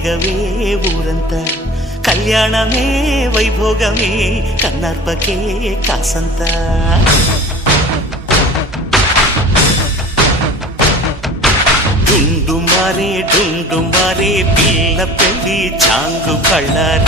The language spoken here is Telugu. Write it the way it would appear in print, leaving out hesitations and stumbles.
రేగవే ఊరంతా కళ్యాణమే వైభోగమే కన్నార్పకే కాసంతా డుండు మారే పిల్ల పెళ్ళి చాంగు కళ్ళ